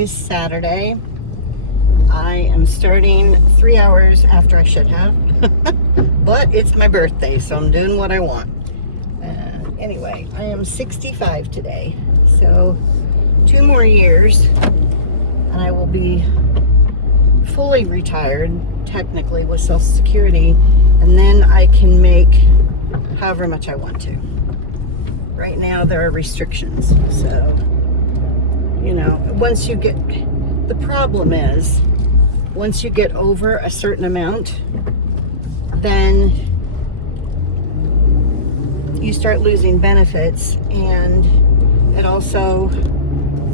is Saturday. I am starting 3 hours after I should have, but it's my birthday, so I'm doing what I want. Anyway, I am 65 today, so 2 more years, and I will be fully retired, technically, with Social Security, and then I can make however much I want to. Right now, there are restrictions, so, you know, once you get, the problem is, once you get over a certain amount, then you start losing benefits, and it also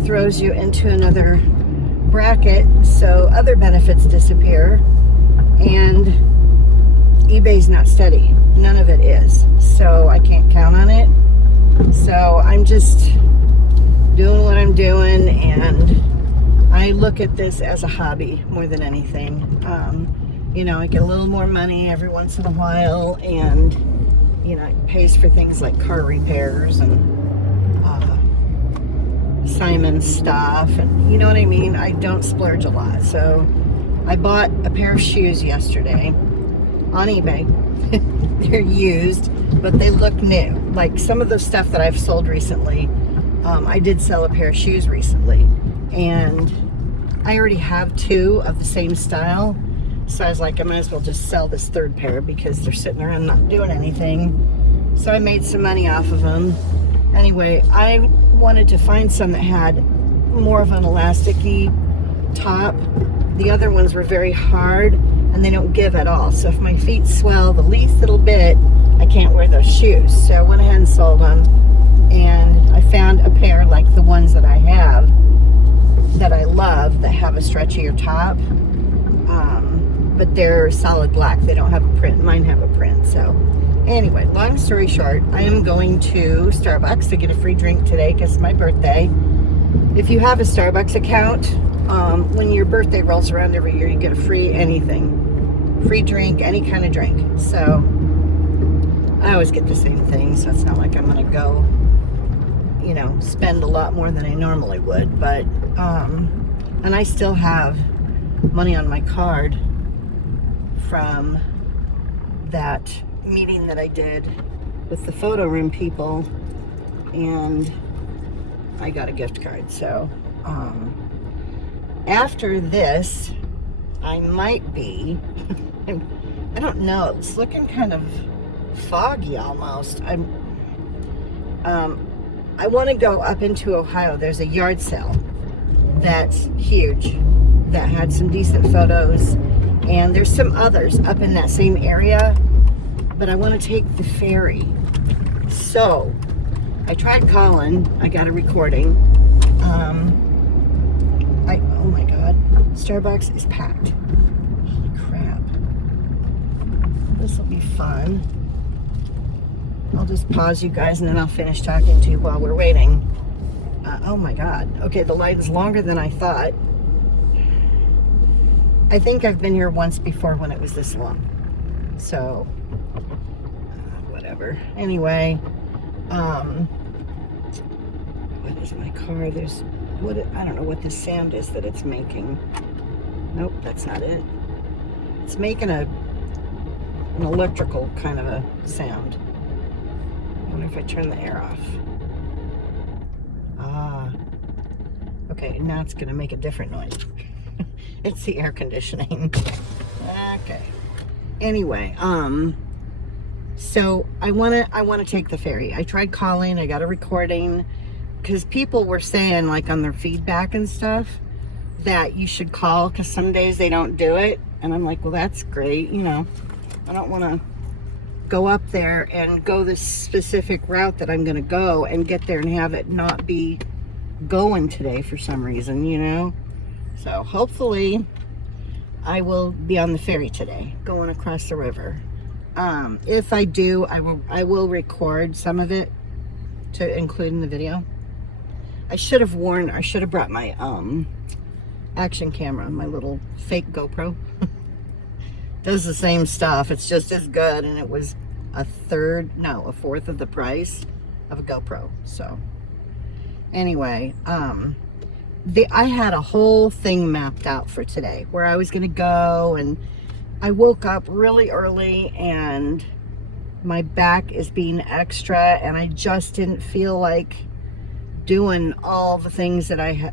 throws you into another bracket, so other benefits disappear, and eBay's not steady. None of it is, so I can't count on it. So I'm just doing what I'm doing, and I look at this as a hobby more than anything. You know, I get a little more money every once in a while, and you know, it pays for things like car repairs and Simon stuff, and you know what I mean? I don't splurge a lot. So I bought a pair of shoes yesterday on eBay. They're used, but they look new. Like some of the stuff that I've sold recently, I did sell a pair of shoes recently, and I already have 2 of the same style. So I was like, I might as well just sell this 3rd pair because they're sitting around not doing anything. So I made some money off of them. Anyway, I wanted to find some that had more of an elasticy top. The other ones were very hard, and they don't give at all. So if my feet swell the least little bit, I can't wear those shoes. So I went ahead and sold them, and I found a pair like the ones that I have that I love that have a stretchier top, but they're solid black. They don't have a print. Mine have a print. So anyway, long story short, I am going to Starbucks to get a free drink today because it's my birthday. If you have a Starbucks account, when your birthday rolls around every year, you get a free anything. Free drink, any kind of drink. So I always get the same thing, so it's not like I'm going to go, you know, spend a lot more than I normally would. But, and I still have money on my card from that meeting that I did with the photo room people, and I got a gift card. So after this, I might be I don't know, it's looking kind of foggy almost. I want to go up into Ohio. There's a yard sale that's huge that had some decent photos, and there's some others up in that same area, but I want to take the ferry. So I tried calling. I got a recording. Oh my god, Starbucks is packed. Holy crap. This will be fun. I'll just pause you guys, and then I'll finish talking to you while we're waiting. Oh my god. Okay, the line is longer than I thought. I think I've been here once before when it was this long. So, whatever. Anyway, what is my car? There's, what, I don't know what this sound is that it's making. Nope, that's not it. It's making an electrical kind of a sound. I wonder if I turn the air off. Okay, now it's gonna make a different noise. It's the air conditioning. Okay. Anyway, so I wanna take the ferry. I tried calling, I got a recording, because people were saying, like on their feedback and stuff, that you should call because some days they don't do it. And I'm like, well, that's great, you know. I don't want to go up there and go this specific route that I'm going to go and get there and have it not be going today for some reason, you know. So hopefully I will be on the ferry today going across the river. If I do, I will record some of it to include in the video. I should have brought my action camera, my little fake GoPro. Does the same stuff. It's just as good, and it was a fourth of the price of a GoPro. So anyway, I had a whole thing mapped out for today where I was going to go, and I woke up really early and my back is being extra and I just didn't feel like doing all the things that I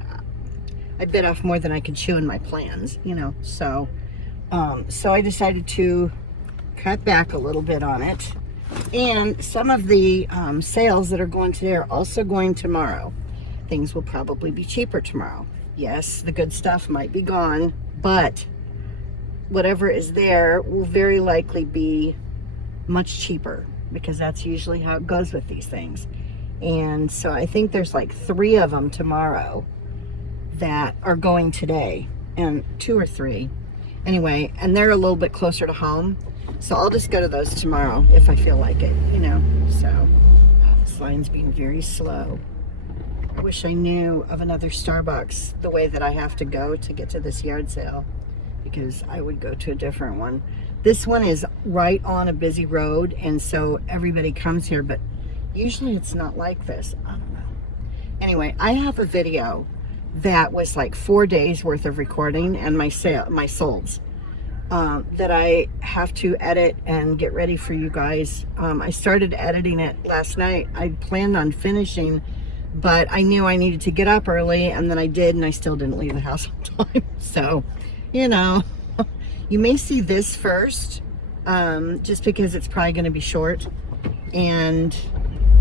bit off more than I could chew in my plans, you know. So I decided to cut back a little bit on it. And some of the sales that are going today are also going tomorrow. Things will probably be cheaper tomorrow. Yes, the good stuff might be gone, but whatever is there will very likely be much cheaper, because that's usually how it goes with these things. And so I think there's like 3 of them tomorrow that are going today, and 2 or 3 anyway, and they're a little bit closer to home, so I'll just go to those tomorrow if I feel like it, you know. So this line's being very slow. I wish I knew of another Starbucks the way that I have to go to get to this yard sale, because I would go to a different one. This one is right on a busy road, and so everybody comes here, but usually it's not like this. I don't know. Anyway, I have a video that was like 4 days worth of recording and my solds that I have to edit and get ready for you guys. I started editing it last night. I planned on finishing, but I knew I needed to get up early, and then I did, and I still didn't leave the house on time. So, you know, you may see this first, just because it's probably going to be short, and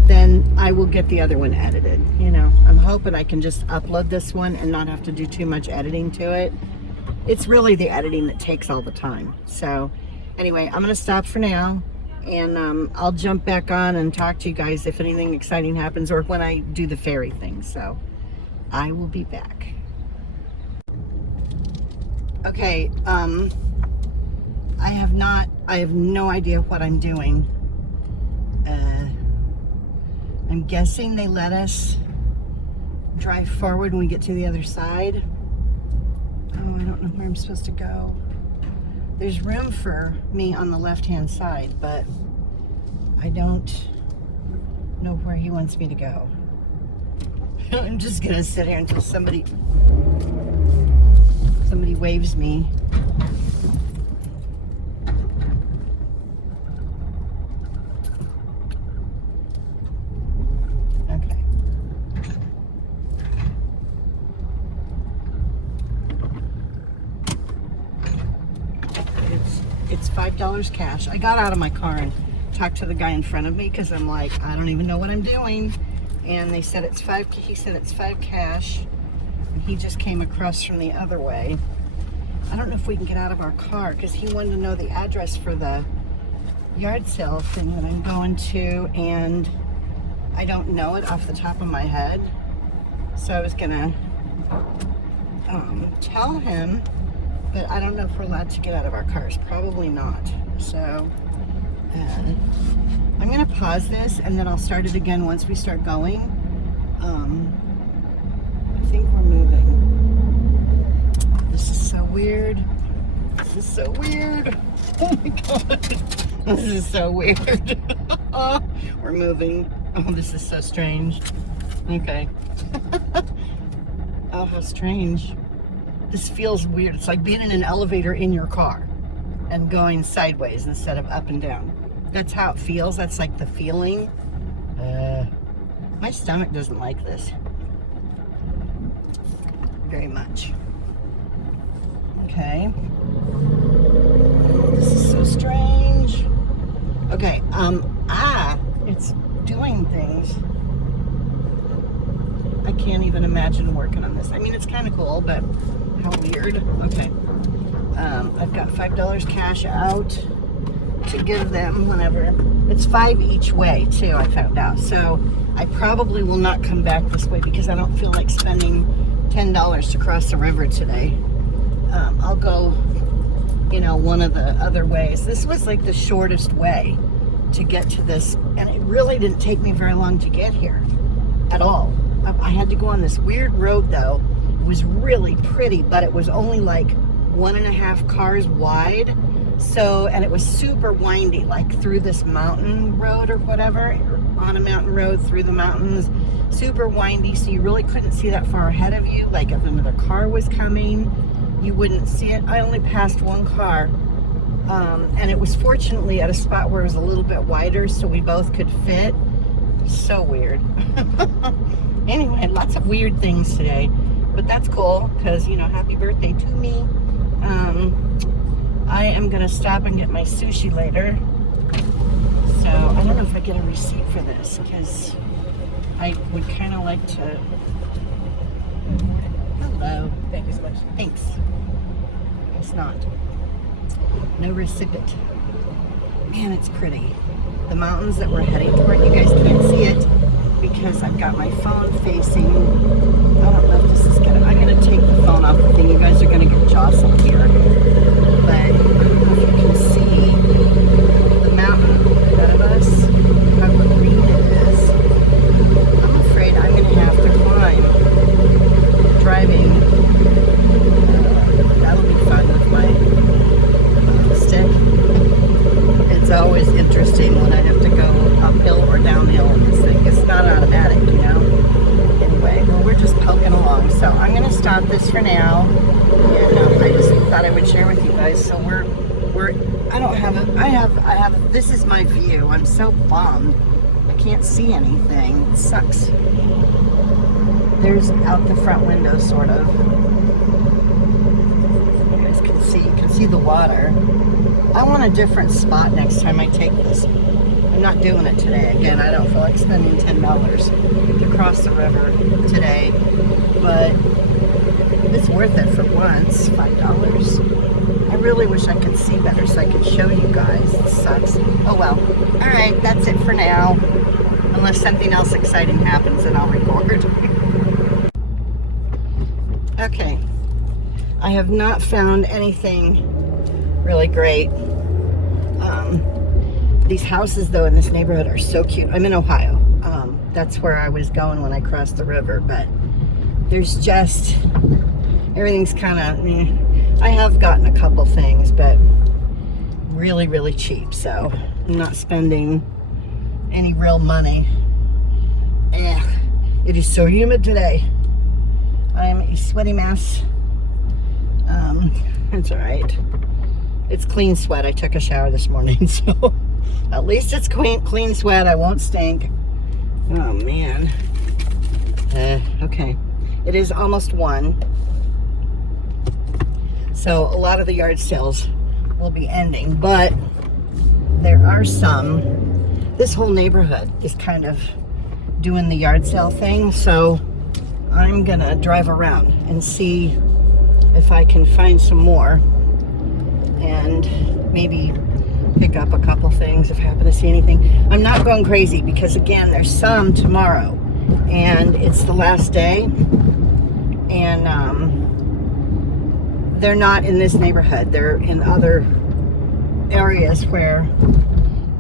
then I will get the other one edited. You know, I'm hoping I can just upload this one and not have to do too much editing to it. It's really the editing that takes all the time. So anyway, I'm going to stop for now, and I'll jump back on and talk to you guys if anything exciting happens, or when I do the ferry thing. So I will be back. Okay, I have no idea what I'm doing. I'm guessing they let us drive forward when we get to the other side. Oh, I don't know where I'm supposed to go. There's room for me on the left-hand side, but I don't know where he wants me to go. I'm just gonna sit here until somebody waves me. Okay. It's $5 cash. I got out of my car and talked to the guy in front of me, because I'm like, I don't even know what I'm doing. And they said it's $5. He said it's $5 cash. And he just came across from the other way. I don't know if we can get out of our car, because he wanted to know the address for the yard sale thing that I'm going to, and I don't know it off the top of my head. So I was gonna tell him, but I don't know if we're allowed to get out of our cars. Probably not. So I'm gonna pause this, and then I'll start it again once we start going. I think we're moving. This is so weird. This is so weird. Oh my God. This is so weird. We're moving. Oh, this is so strange. Okay. Oh, how strange. This feels weird. It's like being in an elevator in your car and going sideways instead of up and down. That's how it feels. That's like the feeling. My stomach doesn't like this very much. Okay. This is so strange. Okay, it's doing things. I can't even imagine working on this. I mean, it's kind of cool, but how weird. Okay. I've got $5 cash out to give them whenever. It's $5 each way, too, I found out. So I probably will not come back this way, because I don't feel like spending $10 to cross the river today. I'll go, you know, one of the other ways. This was like the shortest way to get to this, and it really didn't take me very long to get here at all. I had to go on this weird road, though. It was really pretty, but it was only like 1.5 cars wide. So, and it was super windy, like through this mountain road or whatever, on a mountain road through the mountains, super windy. So you really couldn't see that far ahead of you. Like if another car was coming, you wouldn't see it. I only passed one car. And it was fortunately at a spot where it was a little bit wider so we both could fit. So weird. Anyway, lots of weird things today, but that's cool because, you know, happy birthday to me. I am gonna stop and get my sushi later, so I don't know if I get a receipt for this because I would kind of like to. Hello. Thank you so much. Thanks. It's not. No receipt. Man, it's pretty. The mountains that we're heading toward, you guys can't see it because I've got my phone facing. I don't know if this is gonna, I'm gonna take the phone off the thing. You guys are gonna get jostled here. But I don't know if you can see the mountain ahead of us, how green it is. I'm afraid I'm gonna have to climb driving. That'll be fun with my stick. It's always interesting when I have to go uphill or downhill in this thing. It's not automatic, you know. Anyway, well, we're just poking along. So I'm going to stop this for now. And I just thought I would share with you guys. So I have, this is my view. I'm so bummed. I can't see anything. It sucks. There's out the front window, sort of. You guys can see the water. I want a different spot next time I take this. I'm not doing it today. Again, I don't feel like spending $10 to cross the river today, but it's worth it for once. $5. I really wish I could see better so I could show you guys. It sucks. Oh well. All right, that's it for now. Unless something else exciting happens, then I'll record. Okay. I have not found anything really great. These houses though in this neighborhood are so cute. I'm in Ohio. That's where I was going when I crossed the river, but there's just everything's kind of I have gotten a couple things, but really, really cheap, so I'm not spending any real money. It is so humid today. I'm a sweaty mess. It's all right. It's clean sweat. I took a shower this morning, so at least it's clean sweat. I won't stink. Oh, man. Okay. It is almost 1. So a lot of the yard sales will be ending, but there are some. This whole neighborhood is kind of doing the yard sale thing, so I'm going to drive around and see if I can find some more and maybe pick up a couple things if I happen to see anything. I'm not going crazy because, again, there's some tomorrow and it's the last day, and they're not in this neighborhood. They're in other areas where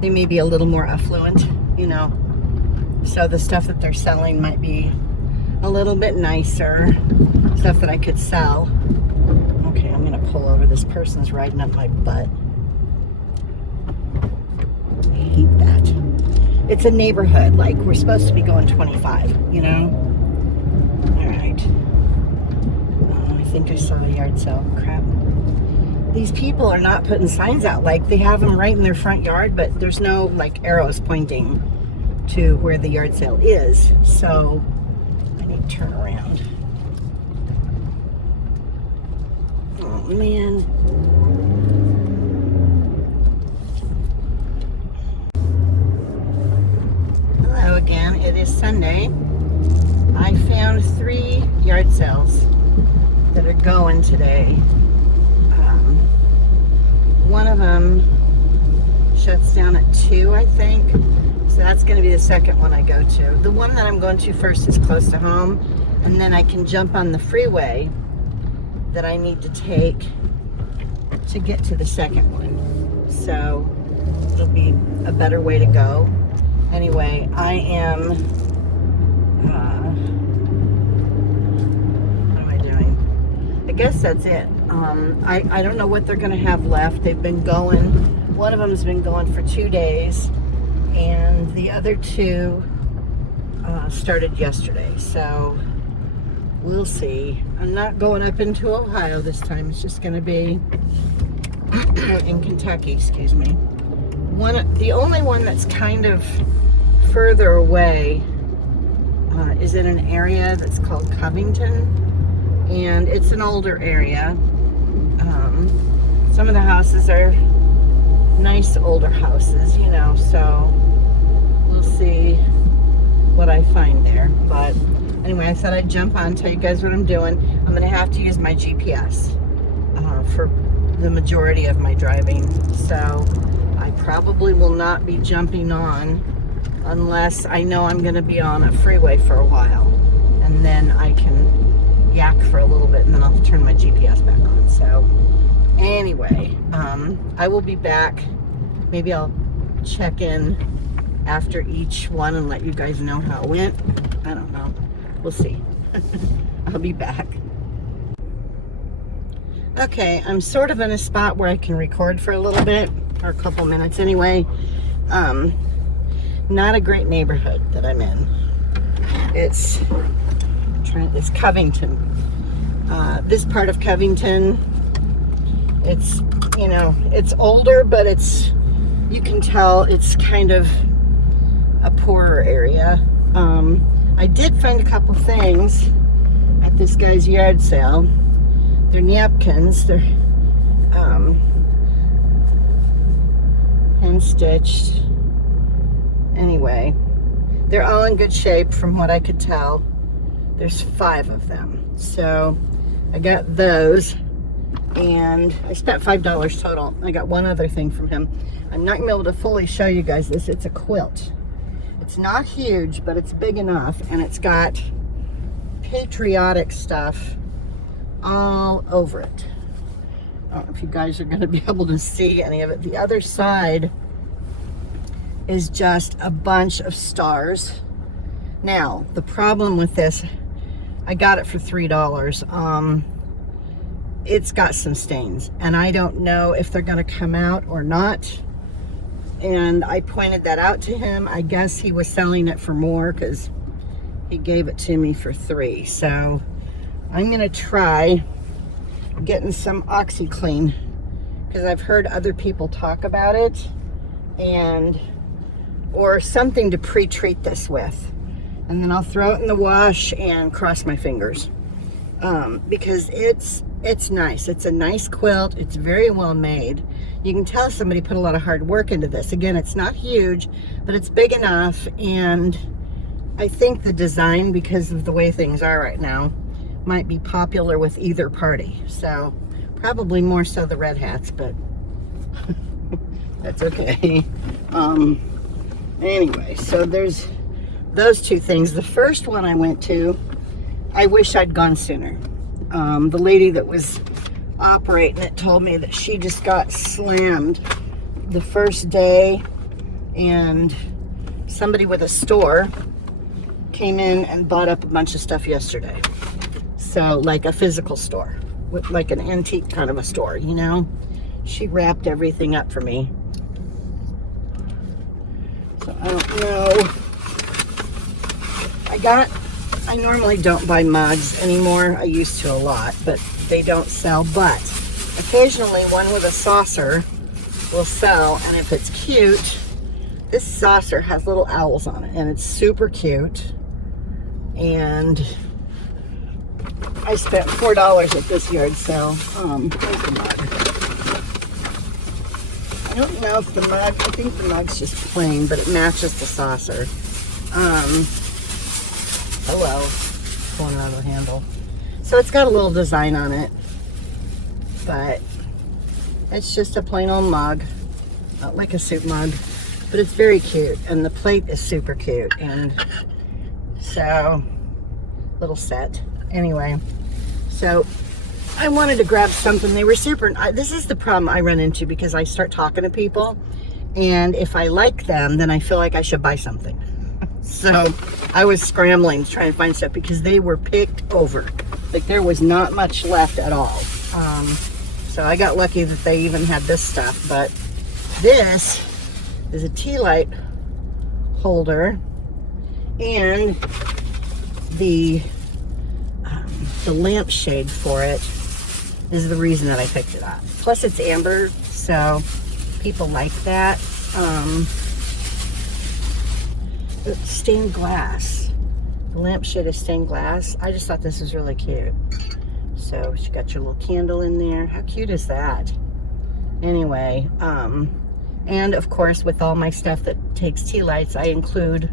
they may be a little more affluent, you know, so the stuff that they're selling might be a little bit nicer, stuff that I could sell. Okay, I'm gonna pull over. This person's riding up my butt. I hate that. It's a neighborhood, like we're supposed to be going 25, you know? All right. Oh, I think I saw a yard sale. Crap. These people are not putting signs out. Like, they have them right in their front yard, but there's no, like, arrows pointing to where the yard sale is. So I need to turn around. Oh, man. Hello again. It is Sunday. I found 3 yard sales that are going today. One of them shuts down at 2, I think. So that's going to be the second one I go to. The one that I'm going to first is close to home, and then I can jump on the freeway that I need to take to get to the second one. So it'll be a better way to go. Anyway, I am, what am I doing? I guess that's it. I don't know what they're going to have left. They've been going, one of them's been going for 2 days, and the other two started yesterday. So we'll see. I'm not going up into Ohio this time. It's just going to be in Kentucky, excuse me. The only one that's kind of further away is in an area that's called Covington, and it's an older area. Some of the houses are nice older houses, you know, so we'll see what I find there. But anyway, I thought I'd jump on, tell you guys what I'm doing. I'm going to have to use my GPS for the majority of my driving, so I probably will not be jumping on unless I know I'm going to be on a freeway for a while, and then I can yak for a little bit, and then I'll turn my GPS back on. So anyway, I will be back. Maybe I'll check in after each one and let you guys know how it went. I don't know. We'll see. I'll be back. Okay, I'm sort of in a spot where I can record for a little bit, or a couple minutes anyway. Not a great neighborhood that I'm in. It's Covington. This part of Covington, it's, you know, it's older, but you can tell it's kind of a poorer area. I did find a couple things at this guy's yard sale. They're napkins. They're hand stitched. Anyway, they're all in good shape from what I could tell. There's 5 of them. So I got those, and I spent $5 total. I got one other thing from him. I'm not gonna be able to fully show you guys this. It's a quilt. It's not huge, but it's big enough, and it's got patriotic stuff all over it. I don't know if you guys are gonna be able to see any of it. The other side is just a bunch of stars. Now, the problem with this, I got it for $3. It's got some stains, and I don't know if they're gonna come out or not. And I pointed that out to him. I guess he was selling it for more because he gave it to me for $3. So I'm gonna try getting some OxyClean, because I've heard other people talk about it, or something to pre-treat this with, and then I'll throw it in the wash and cross my fingers, because it's nice. It's a nice quilt. It's very well made. You can tell somebody put a lot of hard work into this. Again, it's not huge, but it's big enough, and I think the design, because of the way things are right now, might be popular with either party. So probably more so the red hats, but that's okay. Anyway, so there's those 2 things. The first one I went to, I wish I'd gone sooner. The lady that was operating it told me that she just got slammed the first day, and somebody with a store came in and bought up a bunch of stuff yesterday. So like a physical store, with like an antique kind of a store, you know? She wrapped everything up for me. So I don't know. I normally don't buy mugs anymore. I used to a lot, but they don't sell. But occasionally one with a saucer will sell, and if it's cute, this saucer has little owls on it, and it's super cute. And I spent $4 at this yard sale. Here's the mug. I don't know if the mug, I think the mug's just plain, but it matches the saucer. Hello, pulling out of the handle. So it's got a little design on it, but it's just a plain old mug, not like a soup mug, but it's very cute, and the plate is super cute, and so, little set. Anyway, so I wanted to grab something. They were super, this is the problem I run into, because I start talking to people, and if I like them, then I feel like I should buy something. So I was scrambling to try and find stuff, because they were picked over. Like, there was not much left at all. So I got lucky that they even had this stuff. But this is a tea light holder, and the lampshade for it is the reason that I picked it up. Plus it's amber, so people like that. It's stained glass. The lampshade is stained glass. I just thought this was really cute. So you got your little candle in there. How cute is that? Anyway, and of course with all my stuff that takes tea lights, I include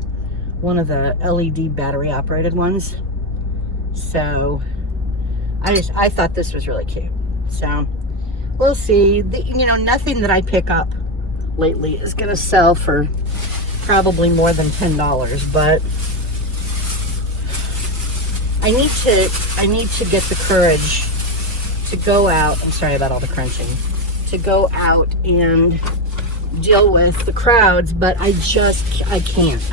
one of the LED battery operated ones. So I thought this was really cute. So we'll see. You know, nothing that I pick up lately is gonna sell for probably more than $10, but I need to get the courage to go out. I'm sorry about all the crunching. To go out and deal with the crowds, but I can't.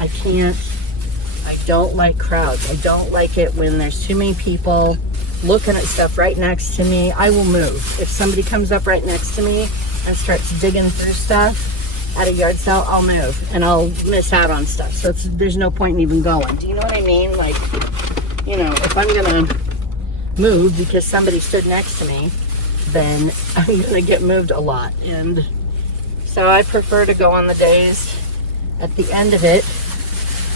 I don't like crowds. I don't like it when there's too many people looking at stuff right next to me. I will move. If somebody comes up right next to me and starts digging through stuff at a yard sale, I'll move and I'll miss out on stuff. So there's no point in even going. Do you know what I mean? Like, you know, if I'm gonna move because somebody stood next to me, then I'm gonna get moved a lot. And so I prefer to go on the days at the end of it.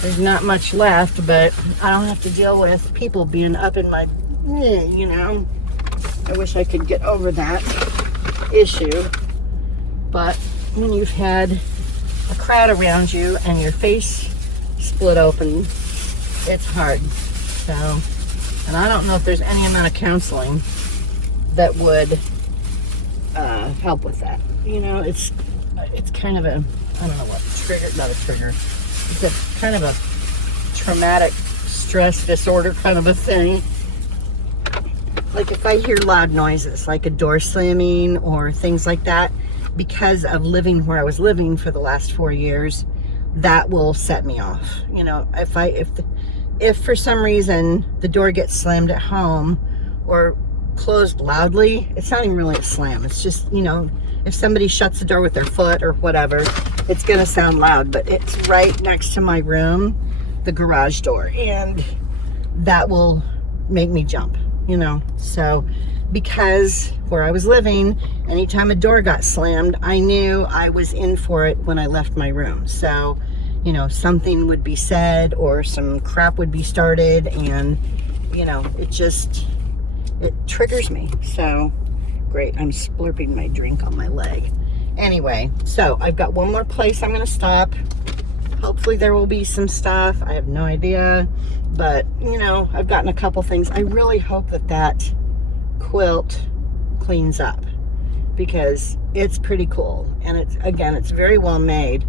There's not much left, but I don't have to deal with people being up in my, you know. I wish I could get over that issue. But when you've had a crowd around you and your face split open, it's hard. So, and I don't know if there's any amount of counseling that would help with that. You know, it's kind of a, I don't know what, not a trigger. It's a kind of a traumatic stress disorder kind of a thing. Like if I hear loud noises, like a door slamming or things like that, because of living where I was living for the last 4 years, that will set me off. You know, if for some reason the door gets slammed at home or closed loudly, it's not even really a slam. It's just, you know, if somebody shuts the door with their foot or whatever, it's gonna sound loud, but it's right next to my room, the garage door, and that will make me jump, you know. So because where I was living, anytime a door got slammed, I knew I was in for it when I left my room. So, you know, something would be said or some crap would be started, and, you know, it triggers me. So great, I'm slurping my drink on my leg. Anyway, so I've got one more place I'm gonna stop. Hopefully there will be some stuff. I have no idea, but you know, I've gotten a couple things. I really hope that quilt cleans up, because it's pretty cool, and it's very well made.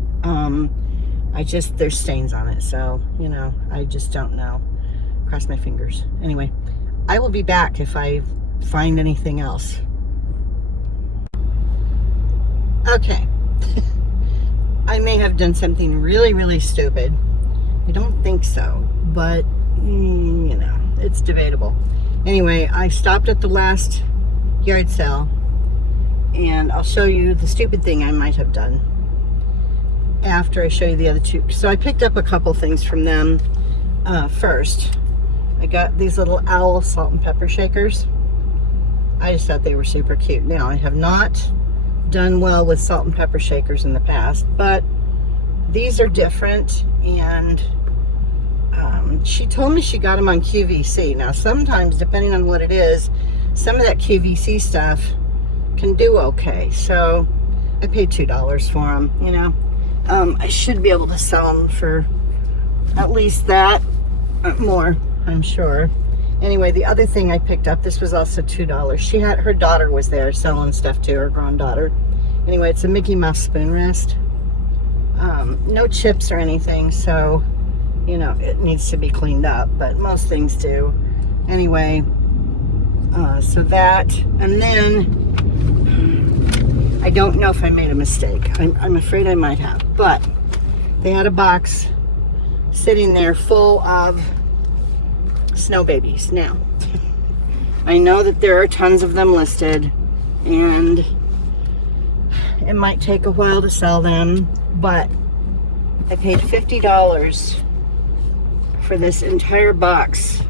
There's stains on it, so you know, I just don't know. Cross my fingers. Anyway, I will be back if I find anything else. Okay. I may have done something really, really stupid. I don't think so, but you know, it's debatable. Anyway, I stopped at the last yard sale, and I'll show you the stupid thing I might have done after I show you the other two. So I picked up a couple things from them. First, I got these little owl salt and pepper shakers. I just thought they were super cute. Now, I have not done well with salt and pepper shakers in the past, but these are different, and she told me she got them on QVC. Now, sometimes, depending on what it is, some of that QVC stuff can do okay. So I paid $2 for them, you know. I should be able to sell them for at least that, more, I'm sure. Anyway, the other thing I picked up, this was also $2. Her daughter was there selling stuff too, her granddaughter. Anyway, it's a Mickey Mouse spoon rest. No chips or anything, so, you know, it needs to be cleaned up, but most things do. Anyway, so that, and then I don't know if I made a mistake. I'm afraid I might have, but they had a box sitting there full of snow babies. Now, I know that there are tons of them listed, and it might take a while to sell them, but I paid $50 for this entire box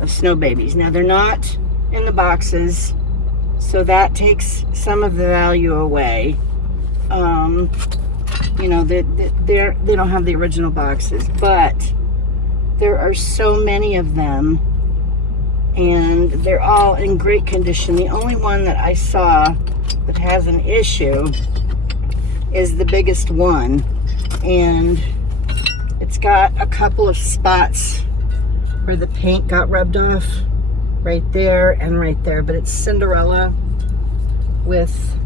of snow babies. Now they're not in the boxes, so that takes some of the value away. You know, they don't have the original boxes, but there are so many of them, and they're all in great condition. The only one that I saw that has an issue is the biggest one, and it's got a couple of spots where the paint got rubbed off, right there and right there, but it's Cinderella with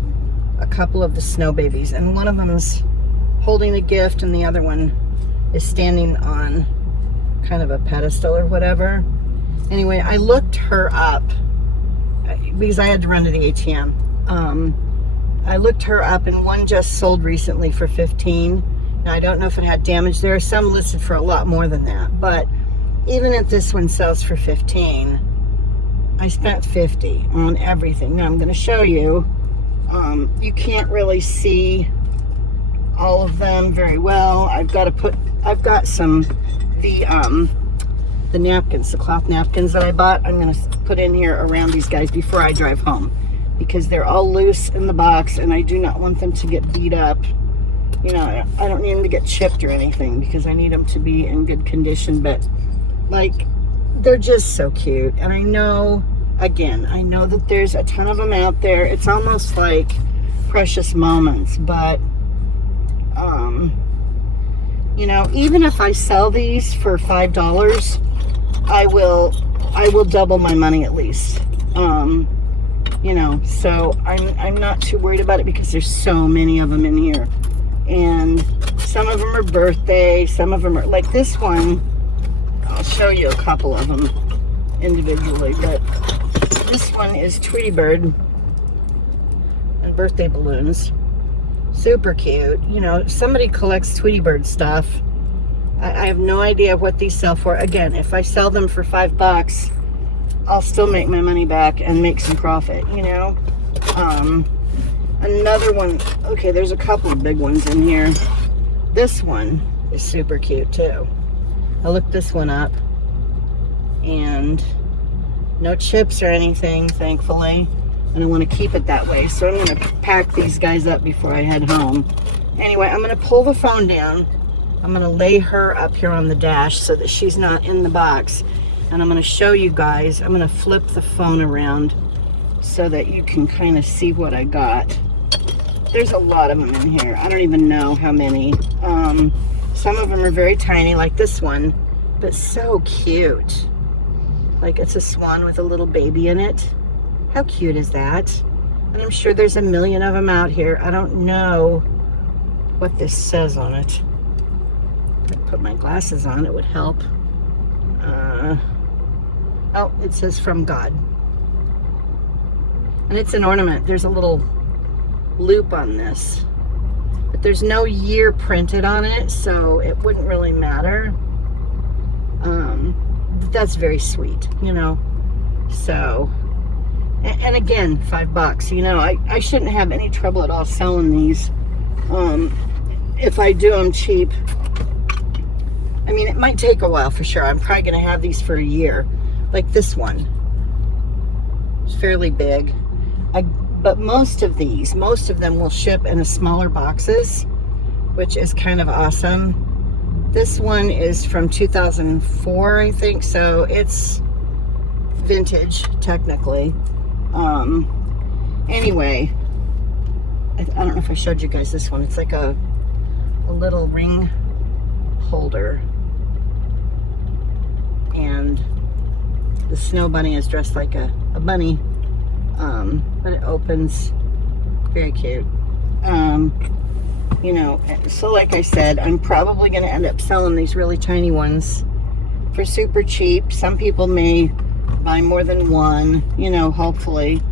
a couple of the snow babies, and one of them is holding a gift and the other one is standing on kind of a pedestal or whatever. Anyway, I looked her up because I had to run to the ATM. I looked her up, and one just sold recently for $15. Now I don't know if it had damage. There are some listed for a lot more than that, but even if this one sells for $15, I spent $50 on everything. Now I'm going to show you. You can't really see all of them very well. I've got some the napkins, the cloth napkins that I bought. I'm going to put in here around these guys before I drive home, because they're all loose in the box and I do not want them to get beat up. You know, I don't need them to get chipped or anything, because I need them to be in good condition. But like, they're just so cute. And I know, again, I know that there's a ton of them out there. It's almost like precious moments, but you know, even if I sell these for $5, I will double my money at least. You know, so I'm not too worried about it, because there's so many of them in here, and some of them are birthday, some of them are like this one. I'll show you a couple of them individually, but this one is Tweety Bird and birthday balloons. Super cute. You know, somebody collects Tweety Bird stuff. I have no idea what these sell for. Again, if I sell them for $5, I'll still make my money back and make some profit, you know. Another one, okay, there's a couple of big ones in here. This one is super cute too. I looked this one up, and no chips or anything, thankfully, and I want to keep it that way, so I'm going to pack these guys up before I head home. Anyway, I'm going to pull the phone down. I'm going to lay her up here on the dash so that she's not in the box, and I'm going to show you guys. I'm going to flip the phone around so that you can kind of see what I got. There's a lot of them in here. I don't even know how many. Some of them are very tiny, like this one, but so cute. Like, it's a swan with a little baby in it. How cute is that? And I'm sure there's a million of them out here. I don't know what this says on it. If I put my glasses on, it would help. Oh, it says from God. And it's an ornament. There's a little loop on this, but there's no year printed on it, so it wouldn't really matter. That's very sweet, you know. So, and again, $5, you know, I shouldn't have any trouble at all selling these if I do them cheap. I mean, it might take a while for sure. I'm probably going to have these for a year. Like this one, it's fairly big. But most of them will ship in a smaller boxes, which is kind of awesome. This one is from 2004, I think, so it's vintage, technically. Anyway, I don't know if I showed you guys this one. It's like a little ring holder. And the snow bunny is dressed like a bunny. But it opens. Very cute. You know, so like I said, I'm probably going to end up selling these really tiny ones for super cheap. Some people may buy more than one, you know, hopefully.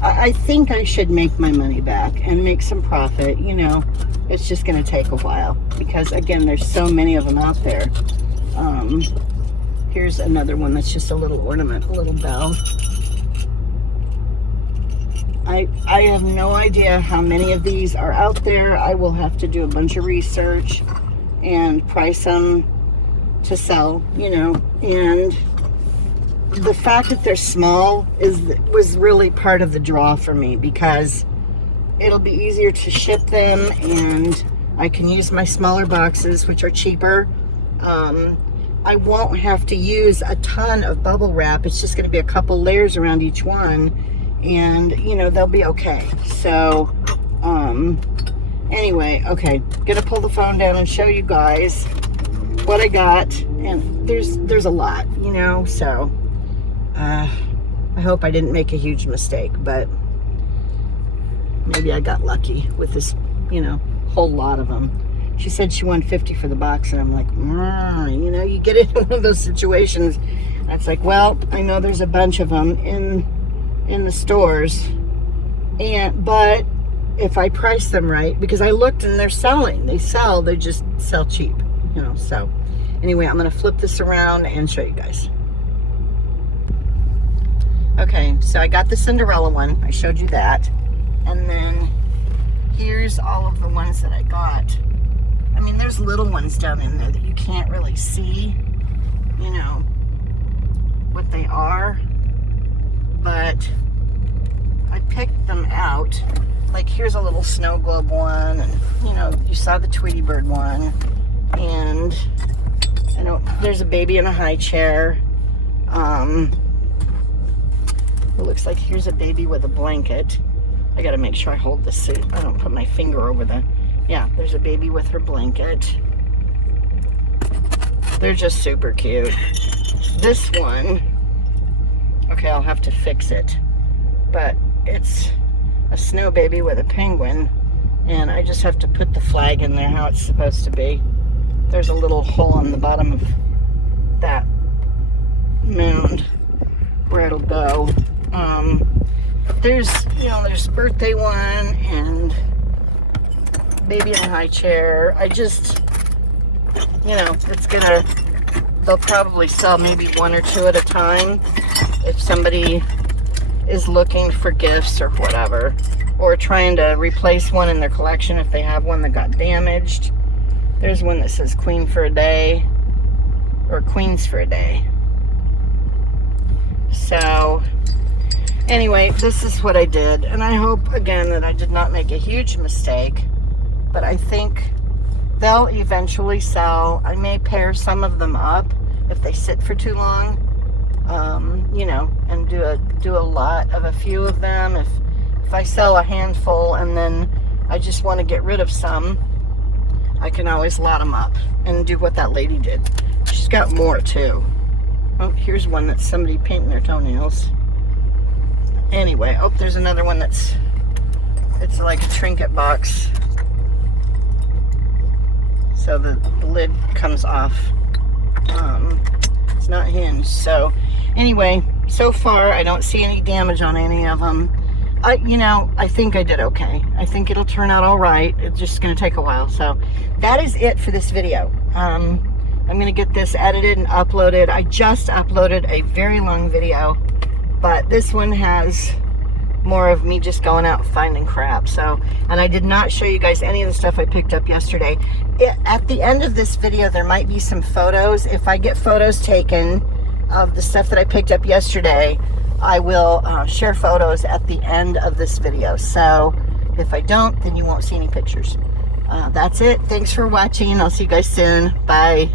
I think I should make my money back and make some profit, you know. It's just going to take a while because, again, there's so many of them out there. Here's another one that's just a little ornament, a little bell. I have no idea how many of these are out there. I will have to do a bunch of research and price them to sell, you know. And the fact that they're small was really part of the draw for me, because it'll be easier to ship them and I can use my smaller boxes, which are cheaper. I won't have to use a ton of bubble wrap. It's just going to be a couple layers around each one, and you know, they'll be okay. So anyway, okay, gonna pull the phone down and show you guys what I got. And there's a lot, you know, so I hope I didn't make a huge mistake, but maybe I got lucky with this, you know, whole lot of them. She said she won 50 for the box, and I'm like, you know, you get into one of those situations. It's like, well, I know there's a bunch of them in the stores, but if I price them right, because I looked and they're selling, they just sell cheap, you know. So anyway, I'm gonna flip this around and show you guys. Okay, so I got the Cinderella one. I showed you that, and then here's all of the ones that I got. I mean, there's little ones down in there that you can't really see, you know, what they are, but I picked them out. Like, here's a little snow globe one, and you know, you saw the Tweety Bird one, and I know there's a baby in a high chair. It looks like here's a baby with a blanket. I gotta make sure I hold this so I don't put my finger over the, yeah, there's a baby with her blanket. They're just super cute. This one, okay, I'll have to fix it, but it's a snow baby with a penguin, and I just have to put the flag in there how it's supposed to be. There's a little hole on the bottom of that mound where it'll go. There's, you know, there's birthday one and baby in a high chair. I just, you know, they'll probably sell maybe one or two at a time if somebody is looking for gifts or whatever, or trying to replace one in their collection if they have one that got damaged. There's one that says Queen for a Day, or Queens for a Day. So anyway, this is what I did, and I hope again that I did not make a huge mistake, but I think they'll eventually sell. I may pair some of them up if they sit for too long, you know, and do a lot of a few of them. If I sell a handful and then I just want to get rid of some, I can always lot them up and do what that lady did. She's got more too. Oh, here's one that's somebody painting their toenails. Anyway, oh, there's another one it's like a trinket box. So the lid comes off. It's not hinged. So anyway, so far I don't see any damage on any of them. You know, I think I did okay. I think it'll turn out all right. It's just going to take a while. So that is it for this video. I'm going to get this edited and uploaded. I just uploaded a very long video, but this one has more of me just going out finding crap. So, and I did not show you guys any of the stuff I picked up yesterday. At the end of this video, there might be some photos. If I get photos taken of the stuff that I picked up yesterday, I will share photos at the end of this video. So if I don't, then you won't see any pictures. That's it. Thanks for watching. I'll see you guys soon. Bye.